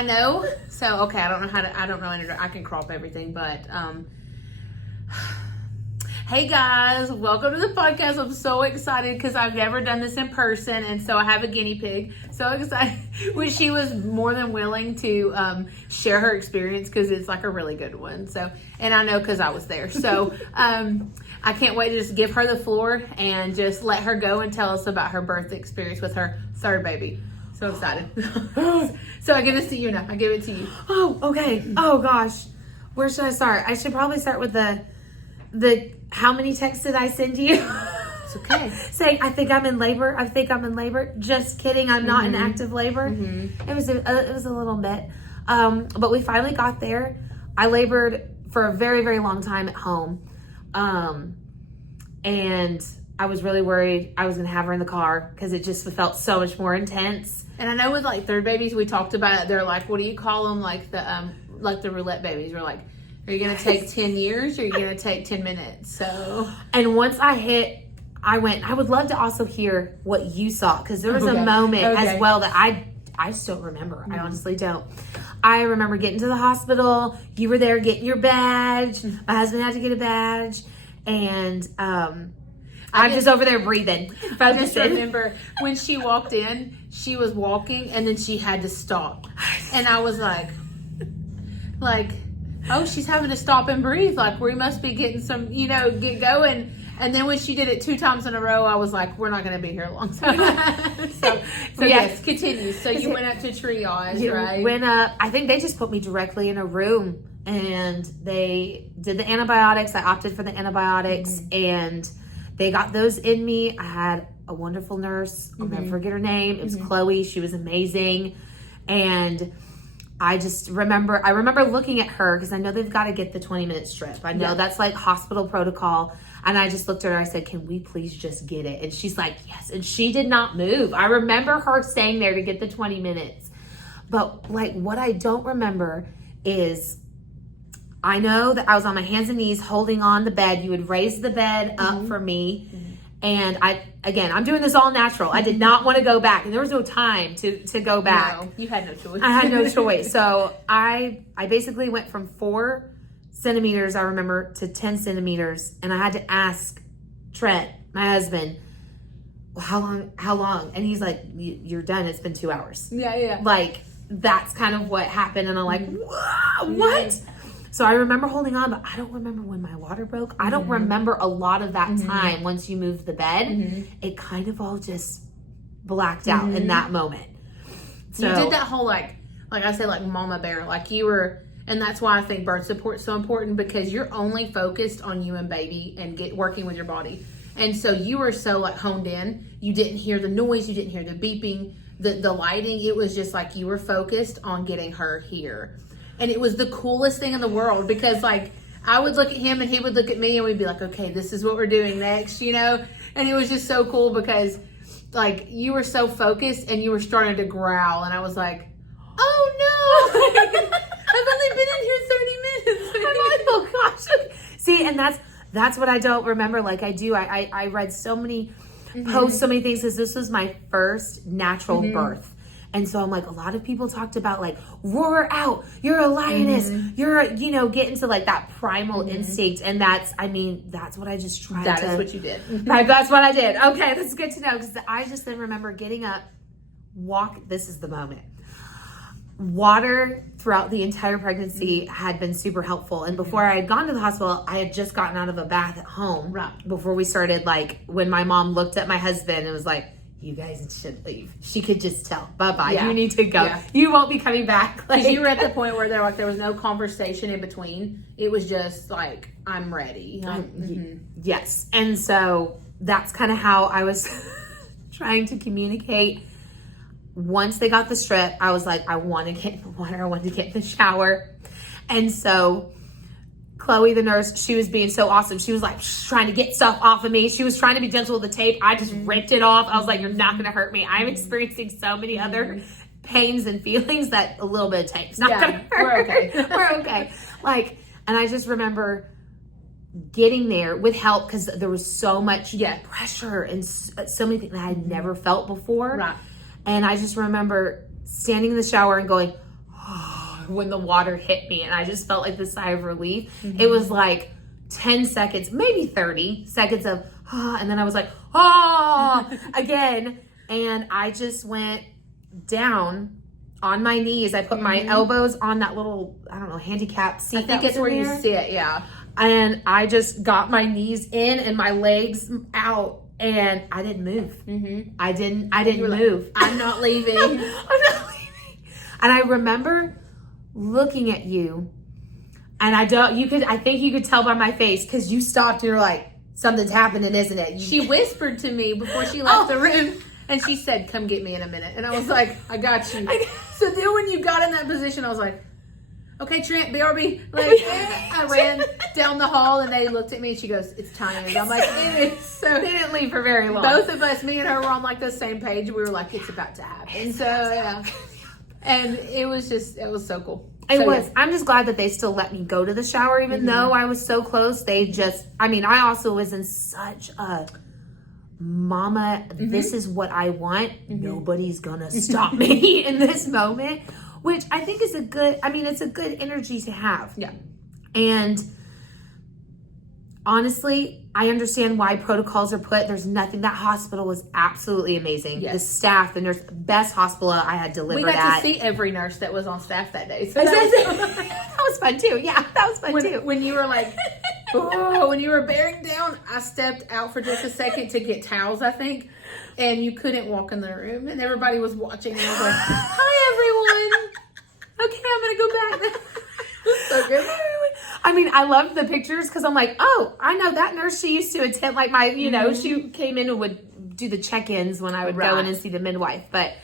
I know. So, okay, I don't know. I can crop everything, but, hey guys, welcome to the podcast. I'm so excited because I've never done this in person, and so I have a guinea pig. So excited when she was more than willing to share her experience because it's like a really good one. So, and I know because I was there. So I can't wait to just give her the floor and just let her go and tell us about her birth experience with her third baby. So excited. So I give this to you now. I give it to you. Oh, okay. Oh gosh, where should I start? I should probably start with the how many texts did I send you? It's okay. Saying, I think I'm in labor. I think I'm in labor. Just kidding. I'm not in active labor. It was a little bit. But we finally got there. I labored for a very, very long time at home. And I was really worried I was going to have her in the car because it just felt so much more intense. And I know with like third babies, we talked about it. They're like, what do you call them? Like the roulette babies. We're like, are you going to take 10 years or are you going to take 10 minutes? So, and once I would love to also hear what you saw, because there was a moment as well that I just don't remember. I honestly don't. I remember getting to the hospital. You were there getting your badge. My husband had to get a badge. And I'm just over there breathing. I just remember when she walked in, she was walking and then she had to stop. And I was like, oh, she's having to stop and breathe. Like, we must be getting some, get going. And then when she did it 2 times in a row, I was like, we're not going to be here long. So yes, continue. So you went up to triage, right? Went up. I think they just put me directly in a room and they did the antibiotics. I opted for the antibiotics and they got those in me. I had a wonderful nurse. I'll never forget her name. It was Chloe. She was amazing. And I remember looking at her because I know they've got to get the 20-minute strip. I know that's like hospital protocol. And I just looked at her. I said, can we please just get it? And she's like, yes. And she did not move. I remember her staying there to get the 20 minutes. But like what I don't remember is I know that I was on my hands and knees holding on the bed. You would raise the bed up for me. And I'm doing this all natural. I did not want to go back. And there was no time to go back. No, you had no choice. I had no choice. So I basically went from 4 centimeters, I remember, to 10 centimeters. And I had to ask Trent, my husband, well, how long? And he's like, you're done. It's been 2 hours. Yeah. Like, that's kind of what happened. And I'm like, whoa, what? So I remember holding on, but I don't remember when my water broke. I don't remember a lot of that time once you moved the bed. It kind of all just blacked out in that moment. So you did that whole, like I said, like mama bear. Like you were, and that's why I think birth support is so important because you're only focused on you and baby and working with your body. And so you were so like honed in. You didn't hear the noise. You didn't hear the beeping, the lighting. It was just like you were focused on getting her here. And it was the coolest thing in the world because like I would look at him and he would look at me and we'd be like, okay, this is what we're doing next, And it was just so cool because like you were so focused and you were starting to growl. And I was like, oh no, I've only been in here 30 minutes. I'm like, oh gosh. See, and that's what I don't remember like I do. I read so many posts, so many things because this was my first natural birth. And so I'm like, a lot of people talked about like, roar out, you're a lioness, you're, get into like that primal instinct. And that's what I just tried That is what you did. That's what I did. Okay, that's good to know. Because I just then remember getting up, this is the moment. Water throughout the entire pregnancy had been super helpful. And before I had gone to the hospital, I had just gotten out of a bath at home. Right. Before we started, like when my mom looked at my husband and was like, you guys should leave. She could just tell, bye-bye. Yeah. You need to go. Yeah. You won't be coming back. Because you were at the point where there was no conversation in between. It was just like, I'm ready. Yes. And so that's kind of how I was trying to communicate. Once they got the strip, I was like, I want to get in the water. I want to get in the shower. And so Chloe, the nurse, she was being so awesome. She was like trying to get stuff off of me. She was trying to be gentle with the tape. I just ripped it off. I was like, you're not going to hurt me. I'm experiencing so many other pains and feelings that a little bit of tape's not going to hurt. We're okay. We're okay. And I just remember getting there with help because there was so much pressure and so many things that I had never felt before. Right. And I just remember standing in the shower and going, when the water hit me, and I just felt like this sigh of relief. It was like 10 seconds, maybe 30 seconds of, and then I was like, again. And I just went down on my knees. I put my elbows on that little, I don't know, handicap seat. I think it's where you sit, yeah. And I just got my knees in and my legs out, and I didn't move. I didn't move. I'm not leaving. I'm not leaving. And I remember looking at you, and I think you could tell by my face, because you stopped and you're like, something's happening, isn't it? She whispered to me before she left the room, and she said, come get me in a minute. And I was like, I got you. So then when you got in that position, I was like, okay, Trent, BRB. Like, I ran down the hall, and they looked at me, and she goes, it's time. And I'm like, it is. So they didn't leave for very long. Both of us, me and her, were on like the same page. We were like, it's about to happen. So, yeah. And it was so cool. It was. Yeah. I'm just glad that they still let me go to the shower, even though I was so close. I also was in such a, mama, this is what I want. Nobody's gonna stop me in this moment, which I think is it's a good energy to have. Yeah. And honestly, I understand why protocols are put. There's nothing. That hospital was absolutely amazing. Yes. The staff, the nurse, best hospital I had delivered at. We got to see every nurse that was on staff that day. So that was fun too. Yeah, that was fun too. When you were like, when you were bearing down, I stepped out for just a second to get towels, I think. And you couldn't walk in the room, and everybody was watching. And I was like, "Hi, everyone. Okay, I'm gonna go back now." So good. I mean, I loved the pictures, because I'm like, oh, I know that nurse. She used to attend, like, my, she came in and would do the check-ins when I would go in and see the midwife. But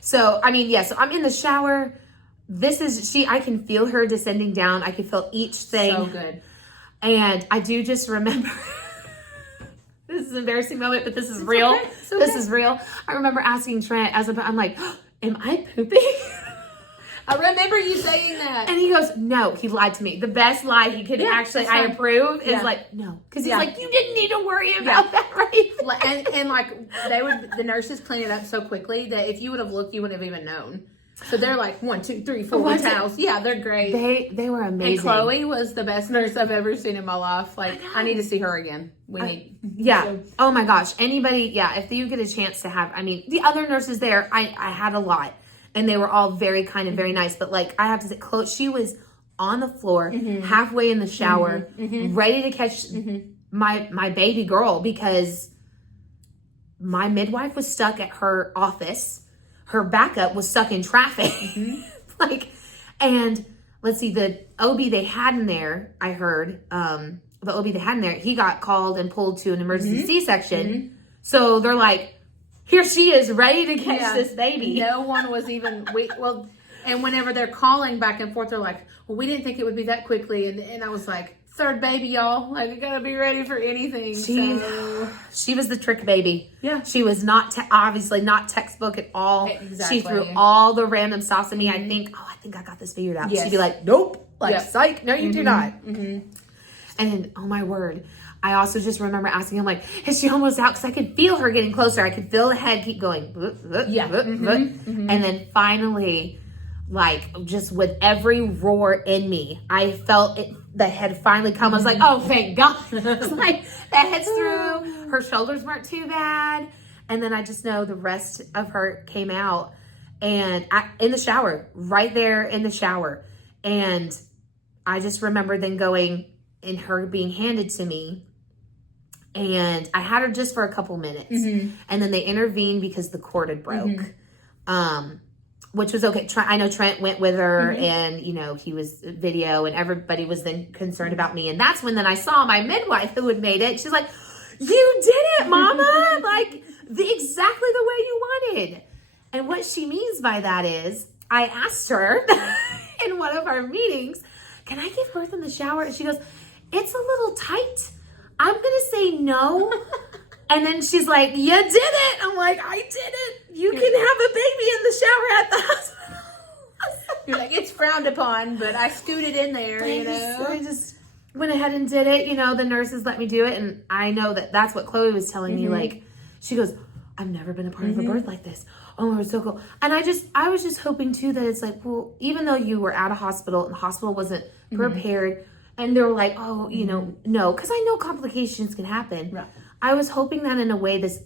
so, I mean, so I'm in the shower. I can feel her descending down. I can feel each thing. So good. And I do just remember. This is an embarrassing moment, but this is real. Okay. This is real. I remember asking Trent, I'm like, oh, am I pooping? I remember you saying that. And he goes, no, he lied to me. The best lie he could I approve is like, no. Because he's like, you didn't need to worry about that, right? And like, the nurses clean it up so quickly that if you would have looked, you wouldn't have even known. So they're like 1, 2, 3, 4 towels. Yeah, they're great. They were amazing. And Chloe was the best nurse I've ever seen in my life. Like, I need to see her again. Oh my gosh. Anybody, if you get a chance to have, the other nurses there, I had a lot. And they were all very kind and very nice. But like, I have to say, Chloe, she was on the floor, halfway in the shower, ready to catch my baby girl, because my midwife was stuck at her office. Her backup was stuck in traffic. And let's see, the OB they had in there, I heard, the OB they had in there, he got called and pulled to an emergency C-section. So they're like, here she is, ready to catch this baby. No one was even, and whenever they're calling back and forth, they're like, well, we didn't think it would be that quickly. And I was like, third baby, y'all. Like, you gotta be ready for anything. She was the trick baby. Yeah. She was obviously not textbook at all. Exactly. She threw all the random stuff at me. I think I got this figured out. Yes. She'd be like, nope. Psych. No, you do not. And oh my word. I also just remember asking him, like, is she almost out? Because I could feel her getting closer. I could feel the head keep going. And then finally, like, just with every roar in me, I felt the head finally come. I was like, oh, thank God. It's like, that head's through. Her shoulders weren't too bad. And then I just know the rest of her came out. And in the shower, right there in the shower. And I just remember then going and her being handed to me. And I had her just for a couple minutes. And then they intervened because the cord had broke. Which was okay. I know Trent went with her and, he was video and everybody was then concerned about me. And that's when then I saw my midwife who had made it. She's like, you did it, mama. Like exactly the way you wanted. And what she means by that is I asked her in one of our meetings, can I give birth in the shower? And she goes, it's a little tight. I'm going to say no. And then she's like, you did it. I'm like, I did it. You can have a baby in the shower at the hospital. You're like, it's frowned upon, but I scooted in there, I just went ahead and did it. The nurses let me do it. And I know that's what Chloe was telling me. Like, she goes, I've never been a part of a birth like this. Oh, it was so cool. And I was just hoping too that it's like, well, even though you were at a hospital and the hospital wasn't prepared and they were like, oh, you know, no, because I know complications can happen. Right. I was hoping that in a way this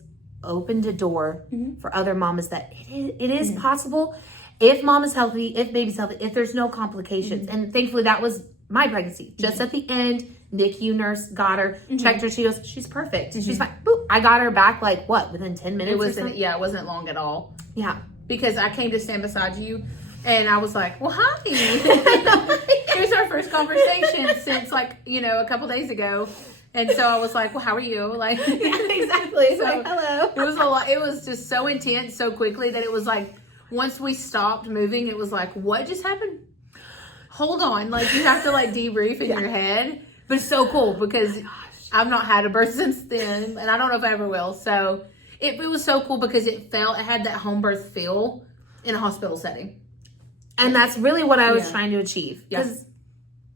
opened a door for other mamas that it is possible if mom is healthy, if baby's healthy, if there's no complications. And thankfully that was my pregnancy. Just at the end, NICU nurse got her, checked her. She goes, she's perfect. She's fine. Boop. I got her back like what, within 10 minutes? It wasn't long at all. Yeah. Because I came to stand beside you and I was like, well, hi. Here's our first conversation since like, you know, a couple days ago. And so I was like, well, how are you? Like, yeah, exactly. So like, hello. It was a lot. It was just so intense so quickly that it was like, once we stopped moving, it was like, what just happened? Hold on. Like, you have to like debrief in your head. But it's so cool because I've not had a birth since then. And I don't know if I ever will. So it was so cool because it had that home birth feel in a hospital setting. And that's really what I was trying to achieve. Because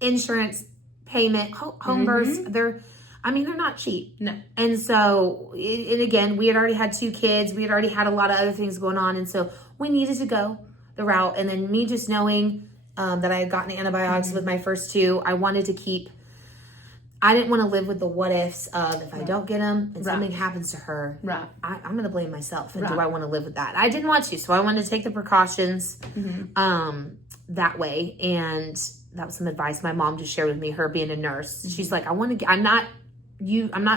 insurance, payment, home births, they're not cheap. No. And so, and again, we had already had 2 kids. We had already had a lot of other things going on. And so we needed to go the route. And then me just knowing that I had gotten antibiotics with my first 2, I didn't want to live with the what ifs of if I don't get them and something happens to her, I'm going to blame myself. And do I want to live with that? I didn't want to. So I wanted to take the precautions that way. And that was some advice my mom just shared with me, her being a nurse. She's like, I'm not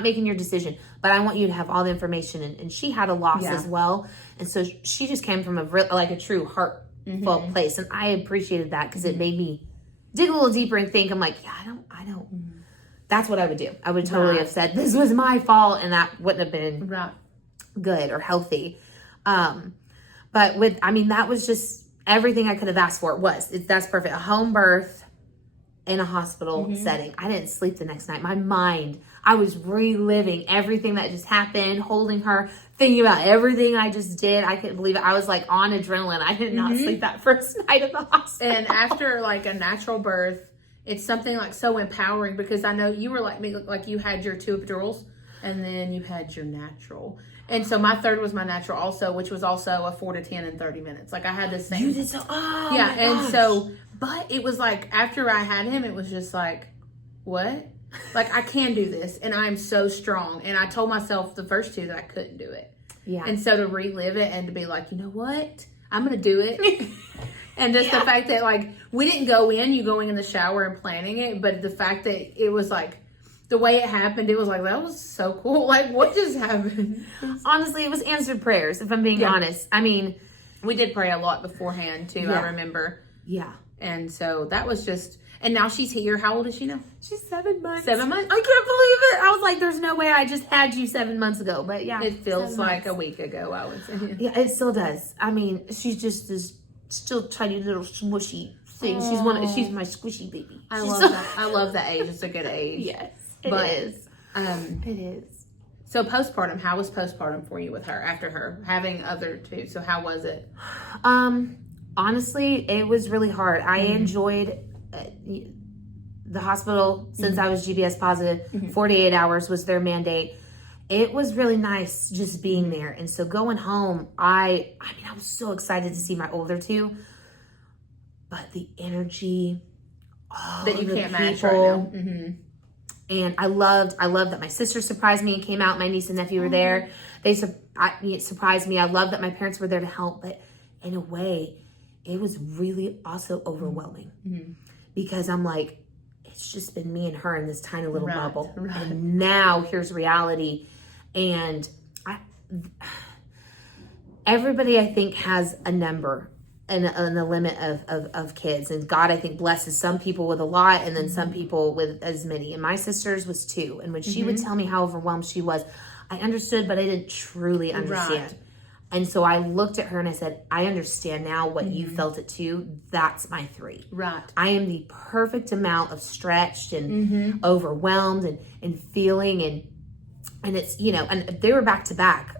making your decision, but I want you to have all the information. And she had a loss as well. And so she just came from a true heartfelt place. And I appreciated that because it made me dig a little deeper and think, I'm like, I don't. That's what I would do. I would totally have said, this was my fault. And that wouldn't have been good or healthy. But that was just everything I could have asked for. That's perfect. A home birth in a hospital setting. I didn't sleep the next night. My mind, I was reliving everything that just happened, holding her, thinking about everything I just did. I couldn't believe it. I was like on adrenaline. I did not sleep that first night at the hospital. And after like a natural birth, it's something like so empowering because I know you were like me, like you had your 2 epidurals and then you had your natural. And so my third was my natural also, which was also a 4 to 10 in 30 minutes. Like I had the same. You did so, oh yeah. My And gosh. so, but it was like, after I had him, it was just like, what? Like I can do this and I'm so strong. And I told myself the first 2 that I couldn't do it. Yeah. And so to relive it and to be like, you know what? I'm going to do it. And just the fact that like, we didn't go in, you going in the shower and planning it. But the fact that it was like, the way it happened, it was like, that was so cool. Like, what just happened? Honestly, it was answered prayers, if I'm being honest. I mean, we did pray a lot beforehand, too, I remember. Yeah. And so that was just, and now she's here. How old is she now? She's 7 months. 7 months? I can't believe it. I was like, there's no way I just had you 7 months ago. But yeah. It feels like a week ago, I would say. Yeah, it still does. I mean, she's just this still tiny little smushy thing. She's my squishy baby. I love that. I love the age. It's a good age. Yes. It is. It is. So postpartum, how was postpartum for you with her after her having other 2? So how was it? Honestly, it was really hard. I enjoyed the hospital since I was GBS positive. 48 hours was their mandate. It was really nice just being there. And so going home, I was so excited to see my older 2, but the energy that you can't match right now. And I loved that my sister surprised me and came out. My niece and nephew were there. It surprised me. I loved that my parents were there to help. But in a way, it was really also overwhelming because I'm like, it's just been me and her in this tiny little bubble. Right. And now here's reality. And everybody, I think, has a number and a limit of kids. And God, I think, blesses some people with a lot and then some people with as many. And my sister's was 2. And when she would tell me how overwhelmed she was, I understood, but I didn't truly understand. Right. And so I looked at her and I said, I understand now what you felt at 2. That's my 3. Right. I am the perfect amount of stretched and overwhelmed and feeling. And it's, and they were back to back.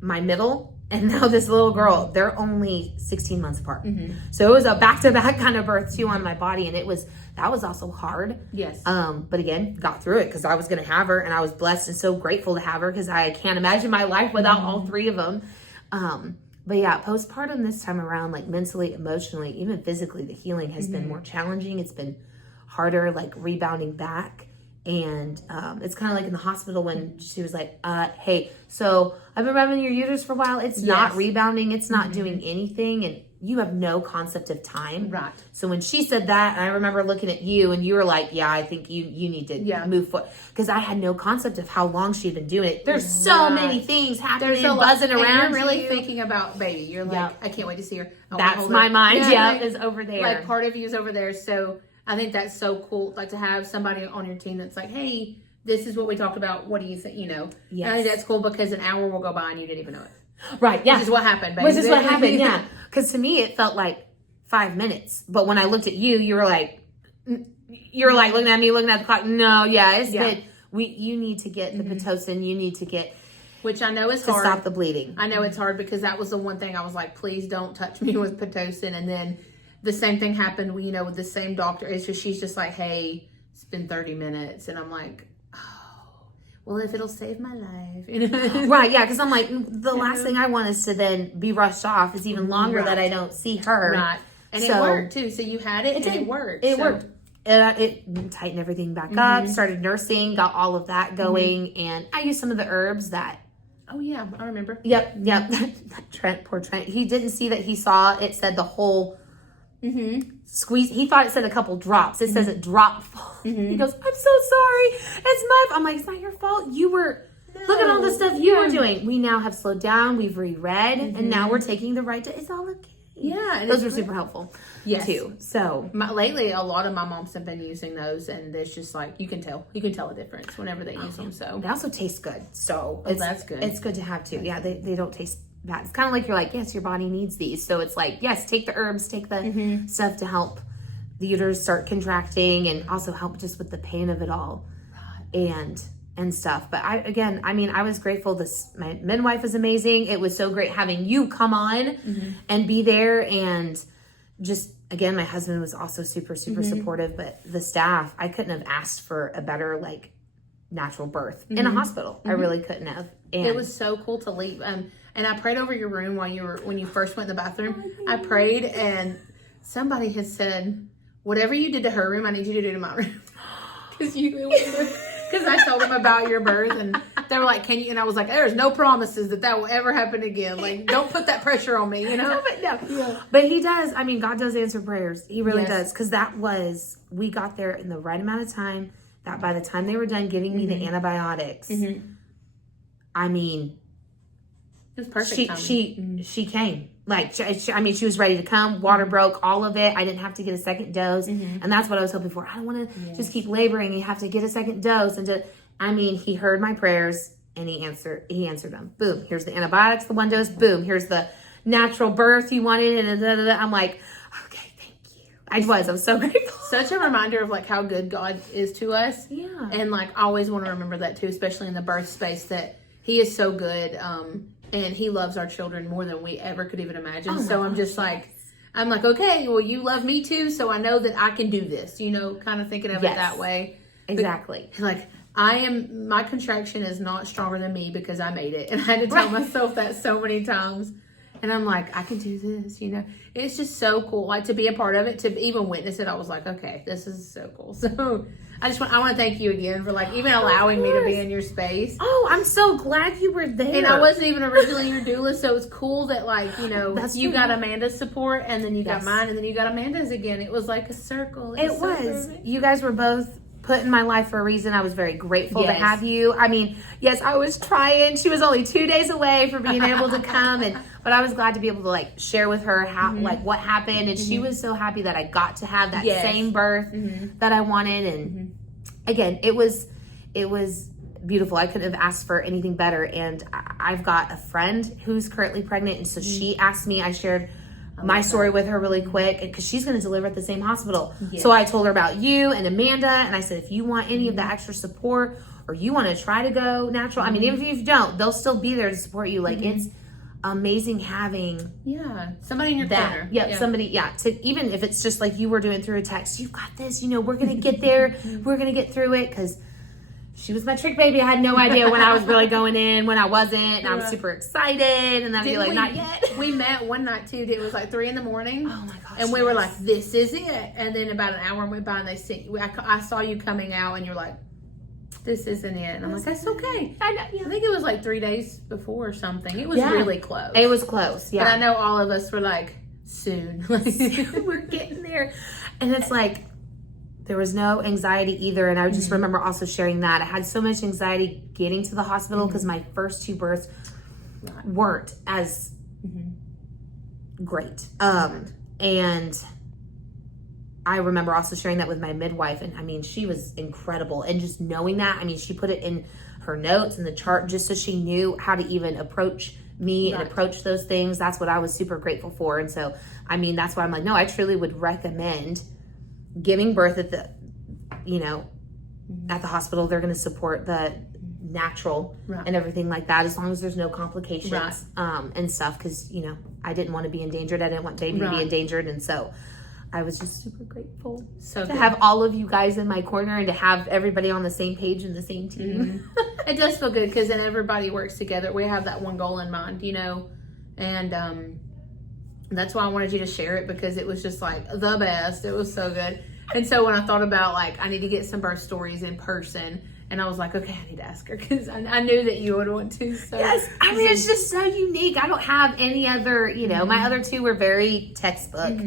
My middle And now this little girl, they're only 16 months apart. So it was a back-to-back kind of birth too on my body. And that was also hard. Yes. But again, got through it because I was going to have her, and I was blessed and so grateful to have her because I can't imagine my life without all three of them. But yeah, postpartum this time around, like mentally, emotionally, even physically, the healing has been more challenging. It's been harder, like rebounding back. And it's kind of like in the hospital when she was like, hey, so I've been rubbing your uterus for a while. It's not rebounding. It's not doing anything. And you have no concept of time. Right. So when she said that, and I remember looking at you and you were like, yeah, I think you need to move forward. Because I had no concept of how long she'd been doing it. There's so many things happening, buzzing around. And you're really thinking about baby. You're like, I can't wait to see her. That's my mind. Is over there. Like part of you is over there. So I think that's so cool. Like to have somebody on your team that's like, hey, this is what we talked about. What do you think? You know, I think that's cool because an hour will go by and you didn't even know it. Right. Yeah. Which is what happened. Yeah. Because to me, it felt like 5 minutes. But when I looked at you, you were like looking at me, looking at the clock. No, it's good. You need to get the Pitocin. You need to get, which I know is hard to stop the bleeding. I know it's hard because that was the one thing I was like, please don't touch me with Pitocin. And then the same thing happened, with the same doctor. It's just, she's just like, hey, it's been 30 minutes. And I'm like, well, if it'll save my life. Right, yeah, because I'm like, the last thing I want is to then be rushed off. It's even longer that I don't see her. Right. And it worked, too. So you had it, and it worked. It worked. It tightened everything back up, started nursing, got all of that going, and I used some of the herbs that... Oh, yeah, I remember. Yep. Poor Trent. He didn't see that he saw it said the whole... Squeeze. He thought it said a couple drops. It says a drop. He goes, I'm so sorry. It's my fault. I'm like, it's not your fault. You were, look at all the stuff you were doing. We now have slowed down. We've reread. And now we're taking the right to, it's all okay. Yeah. Those are super helpful. Yes. Too. So. Lately, a lot of my moms have been using those. And it's just like, you can tell a difference whenever they use them. So. They also taste good. So. That's good. It's good to have too. Yeah. They don't taste bad. It's kind of like you're like, yes, your body needs these. So it's like, yes, take the herbs, take the stuff to help the uterus start contracting and also help just with the pain of it all and stuff. But I was grateful. My midwife is amazing. It was so great having you come on and be there. And just, again, my husband was also super, super supportive, but the staff, I couldn't have asked for a better, like, natural birth in a hospital. I really couldn't have. And it was so cool to leave. And I prayed over your room when you first went in the bathroom. I prayed, and somebody had said, whatever you did to her room, I need you to do to my room. Because I told them about your birth, and they were like, can you? And I was like, there's no promises that will ever happen again. Like, don't put that pressure on me, No. But he does. I mean, God does answer prayers. He really does. Because we got there in the right amount of time, that by the time they were done giving me the antibiotics, I mean... It was perfect. She came. Like, she was ready to come. Water broke, all of it. I didn't have to get a second dose. And that's what I was hoping for. I don't want to just keep laboring. You have to get a second dose. He heard my prayers and he answered them. Boom. Here's the antibiotics, the 1 dose. Boom. Here's the natural birth you wanted. And I'm like, okay, thank you. I was so grateful. Such a reminder of like how good God is to us. Yeah. And like, I always want to remember that too, especially in the birth space, that he is so good. And he loves our children more than we ever could even imagine. So I'm just like, okay, well, you love me too. So I know that I can do this, kind of thinking of it that way. Exactly. But, like, my contraction is not stronger than me because I made it. And I had to tell myself that so many times. And I'm like, I can do this, It's just so cool. Like, to be a part of it, to even witness it, I was like, okay, this is so cool. So I want to thank you again for like even allowing me to be in your space. Oh, I'm so glad you were there. And I wasn't even originally your doula, so it's cool that like, you got Amanda's support and then you got mine and then you got Amanda's again. It was like a circle. It was. You guys were both put in my life for a reason. I was very grateful to have you. I mean, yes, I was trying. She was only 2 days away from being able to come, but I was glad to be able to like share with her how like what happened, and she was so happy that I got to have that same birth that I wanted. And again, it was beautiful. I couldn't have asked for anything better. And I've got a friend who's currently pregnant, and so she asked me. I shared my story with her really quick because she's going to deliver at the same hospital. So I told her about you and Amanda, and I said, if you want any of the extra support or you want to try to go natural, I mean, even if you don't, they'll still be there to support you. Like amazing having somebody in your corner. Somebody, to even if it's just like you were doing through a text, you've got this, you know, we're going to get there. We're going to get through it, because she was my trick baby. I had no idea when I was really going in, when I wasn't, and I was super excited, and then I'd be like, not yet. We met one night too. It was like 3 a.m. Oh my gosh! And we were like, "This is it." And then about an hour went by, and they sent you. I saw you coming out, and you're like, "This isn't it." And I'm like, "That's okay." I think it was like 3 days before or something. It was really close. It was close. Yeah. But I know all of us were like, "Soon, we're getting there," and it's like. There was no anxiety either. And I just remember also sharing that. I had so much anxiety getting to the hospital because my first 2 births weren't as great. And I remember also sharing that with my midwife. And I mean, she was incredible. And just knowing that, I mean, she put it in her notes and the chart just so she knew how to even approach me and approach those things. That's what I was super grateful for. And so, I mean, that's why I'm like, no, I truly would recommend giving birth at the, you know, at the hospital. They're going to support the natural and everything like that, as long as there's no complications and stuff. Because, you know, I didn't want to be endangered. I didn't want baby to be endangered. And so I was just super grateful to have all of you guys in my corner and to have everybody on the same page and the same team. It does feel good because then everybody works together. We have that one goal in mind, you know, and that's why I wanted you to share it, because it was just like the best. It was so good. And so when I thought about like, I need to get some birth stories in person, and I was like, okay, I need to ask her, because I knew that you would want to. So yes, I mean, it's just so unique. I don't have any other, you know, my other 2 were very textbook.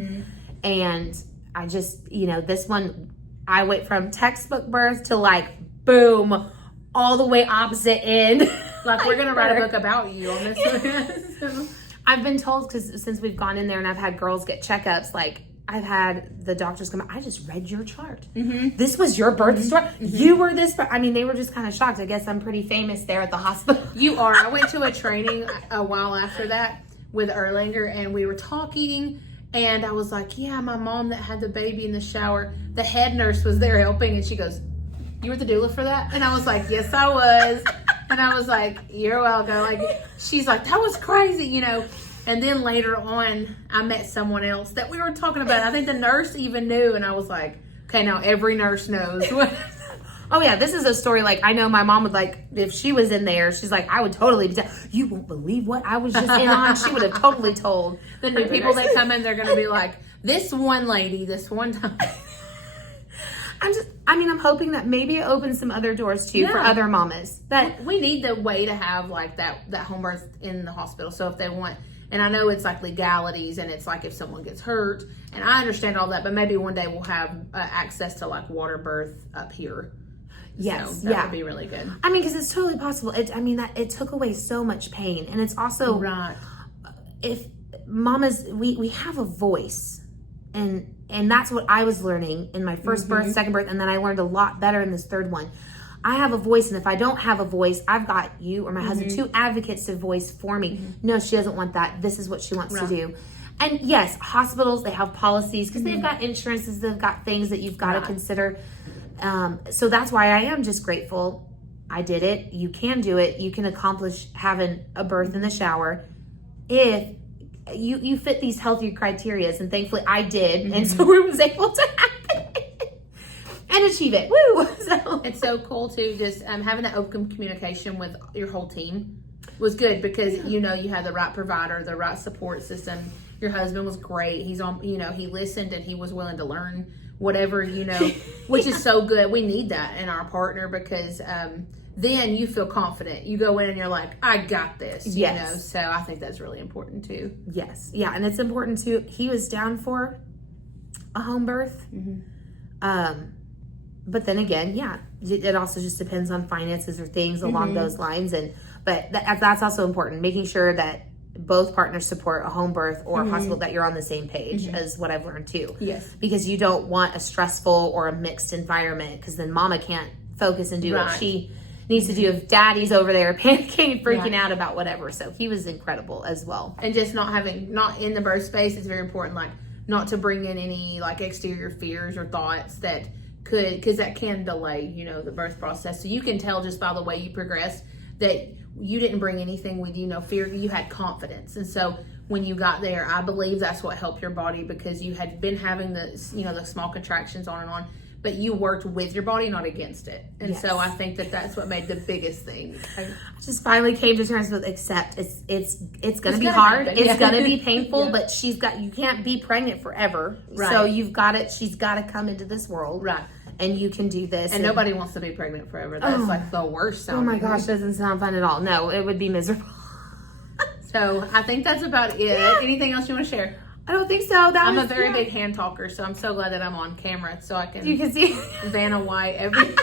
And I just, you know, this one, I went from textbook birth to like, boom, all the way opposite end. Like, we're going to write a book about you on this one. I've been told, because since we've gone in there and I've had girls get checkups, like I've had the doctors come, I just read your chart. This was your birth story. You were this. I mean, they were just kind of shocked. I guess I'm pretty famous there at the hospital. You are. I went to a training a while after that with Erlanger, and we were talking, and I was like, yeah, my mom that had the baby in the shower, the head nurse was there helping, and she goes, you were the doula for that? And I was like, yes, I was. And I was like, you're welcome. Like, she's like, that was crazy, you know. And then later on, I met someone else that we were talking about. I think the nurse even knew. And I was like, okay, now every nurse knows. Oh, yeah, this is a story. Like, I know my mom would, like, if she was in there, she's like, I would totally, you won't believe what I was just in on. She would have totally told. The new people that come in, they're going to be like, this one lady, this one time. I'm hoping that maybe it opens some other doors too for other mamas. That we need the way to have like that home birth in the hospital. So if they want, and I know it's like legalities, and it's like if someone gets hurt, and I understand all that, but maybe one day we'll have access to like water birth up here. Yes, so that would be really good. I mean, because it's totally possible. It took away so much pain, and it's also if mamas, we have a voice, and that's what I was learning in my first birth, second birth, and then I learned a lot better in this third one. I have a voice, and if I don't have a voice, I've got you or my husband, 2 advocates to voice for me. No, she doesn't want that. This is what she wants to do. And yes, hospitals, they have policies because they've got insurances, they've got things that you've got to consider. So that's why I am just grateful. I did it. You can do it. You can accomplish having a birth in the shower if you fit these healthy criterias, and thankfully I did, and so it was able to happen and achieve it. Woo! So it's so cool too. Just having that open communication with your whole team was good, because you know you had the right provider, the right support system. Your husband was great. He's on. You know, he listened and he was willing to learn whatever, you know, which is so good. We need that in our partner, because then you feel confident. You go in and you're like, I got this, you know? So I think that's really important too. Yes. Yeah. And it's important too. He was down for a home birth. But then again, it also just depends on finances or things along those lines. But that's also important, making sure that both partners support a home birth or a hospital, that you're on the same page, is what I've learned too. Yes. Because you don't want a stressful or a mixed environment, because then mama can't focus and do what she needs to do if daddy's over there panicking, freaking out about whatever. So he was incredible as well. And just not in the birth space, it's very important, like not to bring in any like exterior fears or thoughts that because that can delay, you know, the birth process. So you can tell just by the way you progress that you didn't bring anything with you, no fear. You had confidence. And so when you got there, I believe that's what helped your body, because you had been having the small contractions on and on, but you worked with your body, not against it. And so I think that's what made the biggest thing. I just finally came to terms with accept. It's going to be hard. Happen. It's going to be painful, but you can't be pregnant forever. Right. So she's got to come into this world. Right. And you can do this. And nobody wants to be pregnant forever. That's like the worst sound. Oh my gosh, doesn't sound fun at all. No, it would be miserable. So I think that's about it. Yeah. Anything else you want to share? I don't think so. I'm a very big hand talker, so I'm so glad that I'm on camera so I can. You can see Vanna White every.